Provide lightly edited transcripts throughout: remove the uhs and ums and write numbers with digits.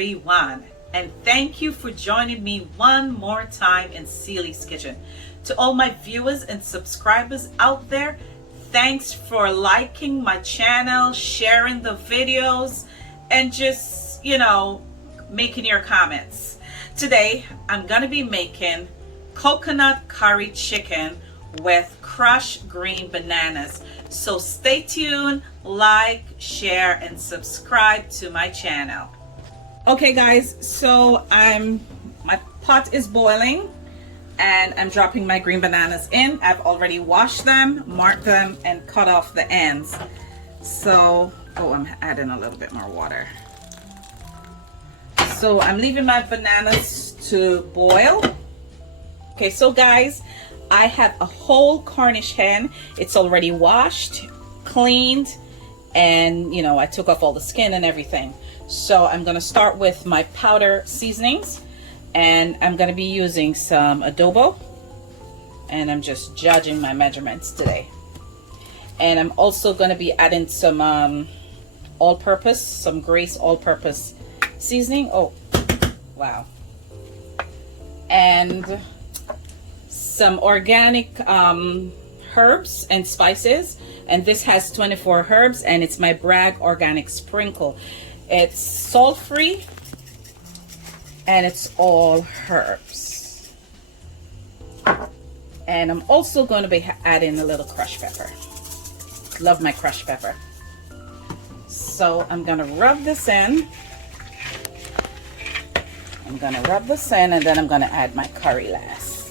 everyone, and thank you for joining me one more time in Celie's Kitchen. To all my viewers and subscribers out there, thanks for liking my channel, sharing the videos, and just, making your comments. Today, I'm gonna be making coconut curry chicken with crushed green bananas. So stay tuned, like, share, and subscribe to my channel. Okay guys, so my pot is boiling and I'm dropping my green bananas in. I've already washed them, marked them, and cut off the ends. So, I'm adding a little bit more water. So I'm leaving my bananas to boil. Okay, so guys, I have a whole Cornish hen. It's already washed, cleaned, and I took off all the skin and everything. So I'm gonna start with my powder seasonings, and I'm gonna be using some adobo, and I'm just judging my measurements today. And I'm also gonna be adding some all-purpose, some Grace all-purpose seasoning. Oh, wow. And some organic herbs and spices, and this has 24 herbs, and it's my Bragg organic sprinkle. It's salt free and it's all herbs. And I'm also going to be adding a little crushed pepper. Love my crushed pepper. So I'm going to rub this in. I'm going to rub this in, and then I'm going to add my curry last.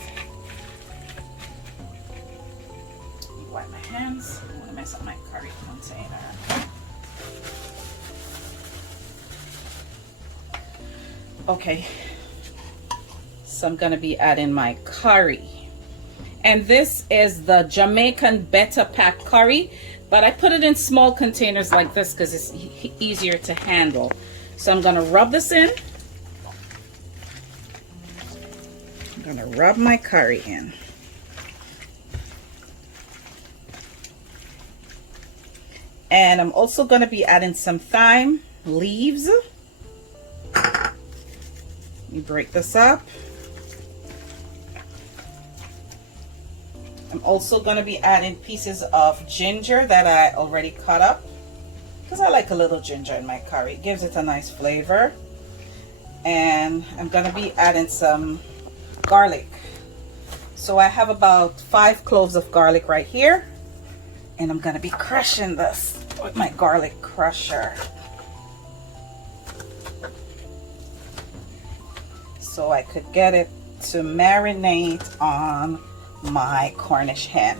Wipe my hands. I don't want to mess up my curry container. Okay, so I'm going to be adding my curry. And this is the Jamaican Better Pack curry, but I put it in small containers like this because it's easier to handle. So I'm going to rub this in. I'm going to rub my curry in. And I'm also going to be adding some thyme leaves. Let me break this up. I'm also going to be adding pieces of ginger that I already cut up, because I like a little ginger in my curry. It gives it a nice flavor. And I'm going to be adding some garlic. So I have about 5 cloves of garlic right here, and I'm going to be crushing this with my garlic crusher. So I could get it to marinate on my Cornish hen.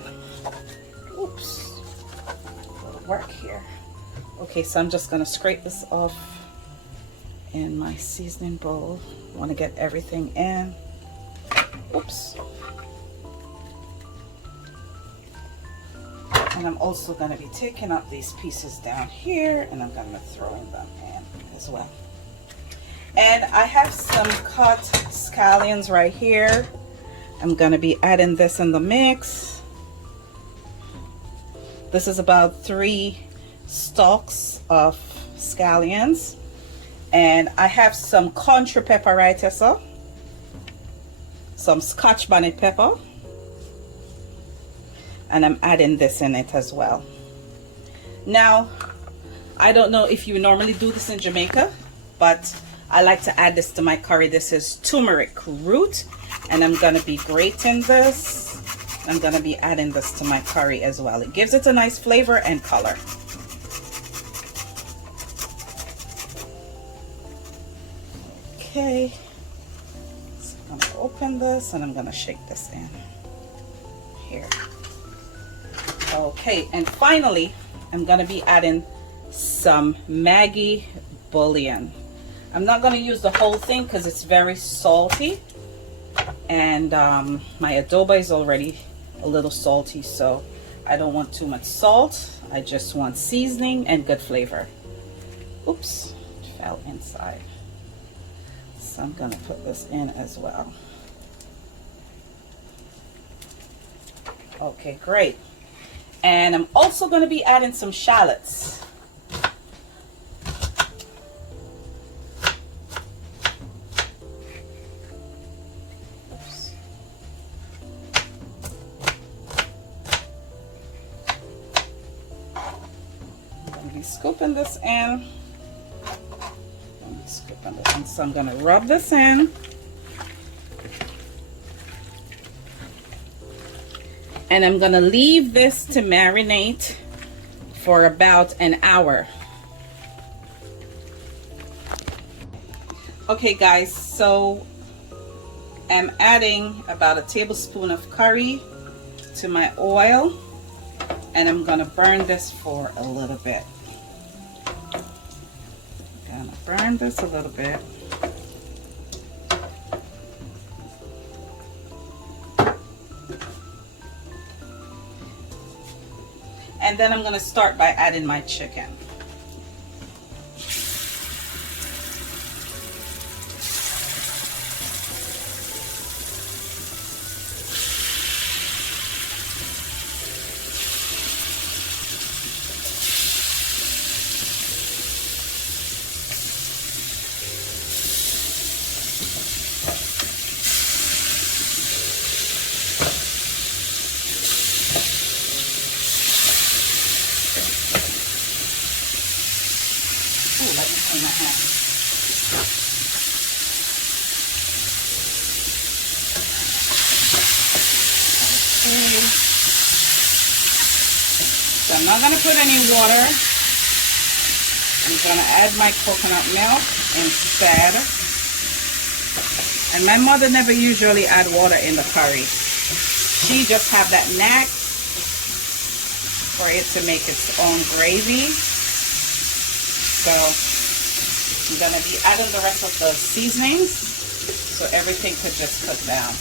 Oops, a little work here. Okay, so I'm just gonna scrape this off in my seasoning bowl. I want to get everything in. Oops. And I'm also gonna be taking up these pieces down here, and I'm gonna be throwing them in as well. And I have some cut scallions right here. I'm going to be adding this in the mix. This is about 3 stalks of scallions. And I have some country pepper right here, so some Scotch bonnet pepper. And I'm adding this in it as well. Now, I don't know if you normally do this in Jamaica, but I like to add this to my curry. This is turmeric root, and I'm going to be grating this. I'm going to be adding this to my curry as well. It gives it a nice flavor and color. Okay, so I'm going to open this, and I'm going to shake this in here. Okay, and finally, I'm going to be adding some Maggi bouillon. I'm not going to use the whole thing because it's very salty, and my adobo is already a little salty, so I don't want too much salt. I just want seasoning and good flavor. Oops, it fell inside. So I'm going to put this in as well. Okay, great. And I'm also going to be adding some shallots. be scooping this in. So I'm gonna rub this in. And I'm gonna leave this to marinate for about an hour. Okay guys, so I'm adding about a tablespoon of curry to my oil, and I'm gonna burn this for a little bit. Gonna burn this a little bit. And then I'm gonna start by adding my chicken. Let me clean my hands. Okay. So I'm not going to put any water. I'm going to add my coconut milk instead. And my mother never usually add water in the curry. She just have that knack for it to make its own gravy. So I'm going to be adding the rest of the seasonings so everything could just cook down.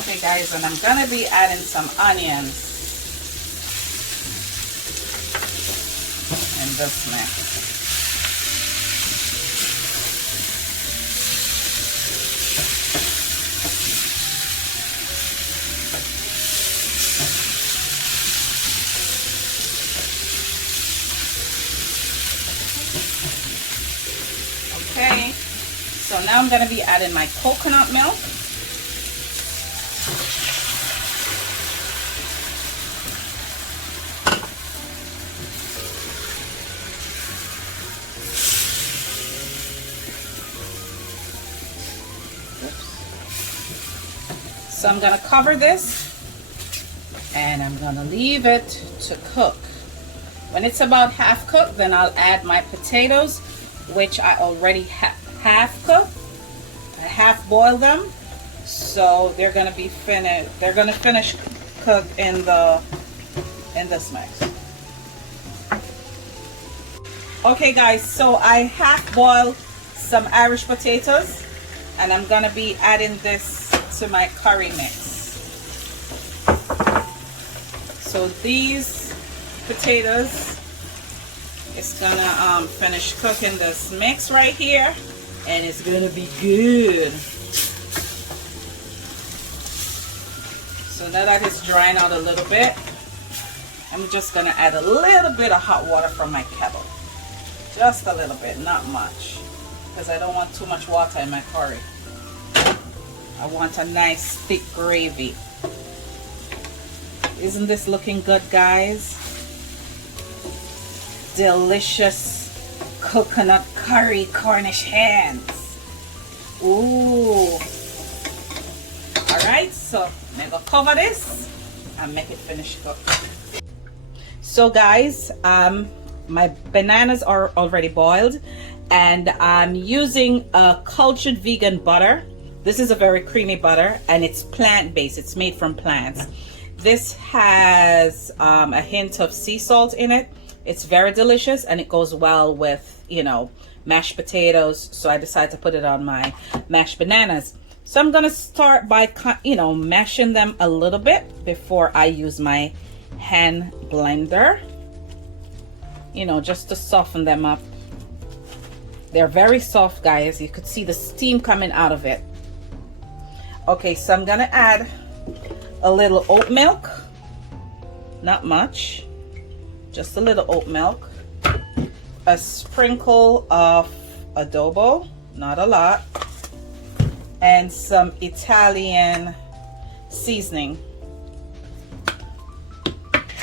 Okay guys, and I'm gonna be adding some onions in this mix. Okay, so now I'm gonna be adding my coconut milk. So I'm gonna cover this and I'm gonna leave it to cook. When it's about half cooked, then I'll add my potatoes, which I already half cooked. I half boiled them, so they're gonna be finished. They're gonna finish cooked in this mix. Okay guys, so I half boiled some Irish potatoes, and I'm gonna be adding this to my curry mix. So these potatoes is gonna finish cooking this mix right here, and it's gonna be good. So now that it's drying out a little bit, I'm just gonna add a little bit of hot water from my kettle. Just a little bit, not much, because I don't want too much water in my curry. I want a nice thick gravy. Isn't this looking good, guys? Delicious coconut curry Cornish hens. Ooh. Alright, so I'm gonna cover this and make it finish cook. So guys, my bananas are already boiled, and I'm using a cultured vegan butter. This is a very creamy butter, and it's plant-based. It's made from plants. This has a hint of sea salt in it. It's very delicious, and it goes well with, you know, mashed potatoes. So I decided to put it on my mashed bananas. So I'm gonna start by, you know, mashing them a little bit before I use my hand blender. You know, just to soften them up. They're very soft, guys. You could see the steam coming out of it. Okay, so I'm gonna add a little oat milk, not much, just a little oat milk, a sprinkle of adobo, not a lot, and some Italian seasoning.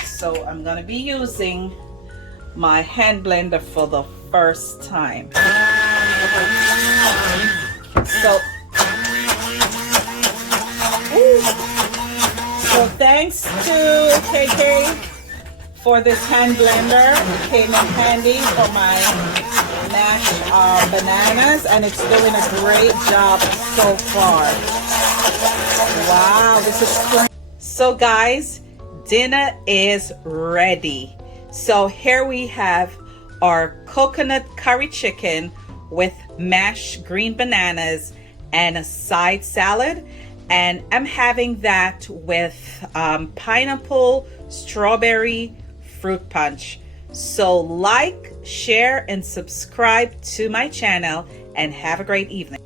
So I'm going to be using my hand blender for the first time. So thanks to KK for this hand blender. It came in handy for my mashed bananas, and it's doing a great job so far. Wow, this is great. So guys, dinner is ready. So here we have our coconut curry chicken with mashed green bananas and a side salad, and I'm having that with pineapple strawberry fruit punch. So like, share, and subscribe to my channel, and have a great evening.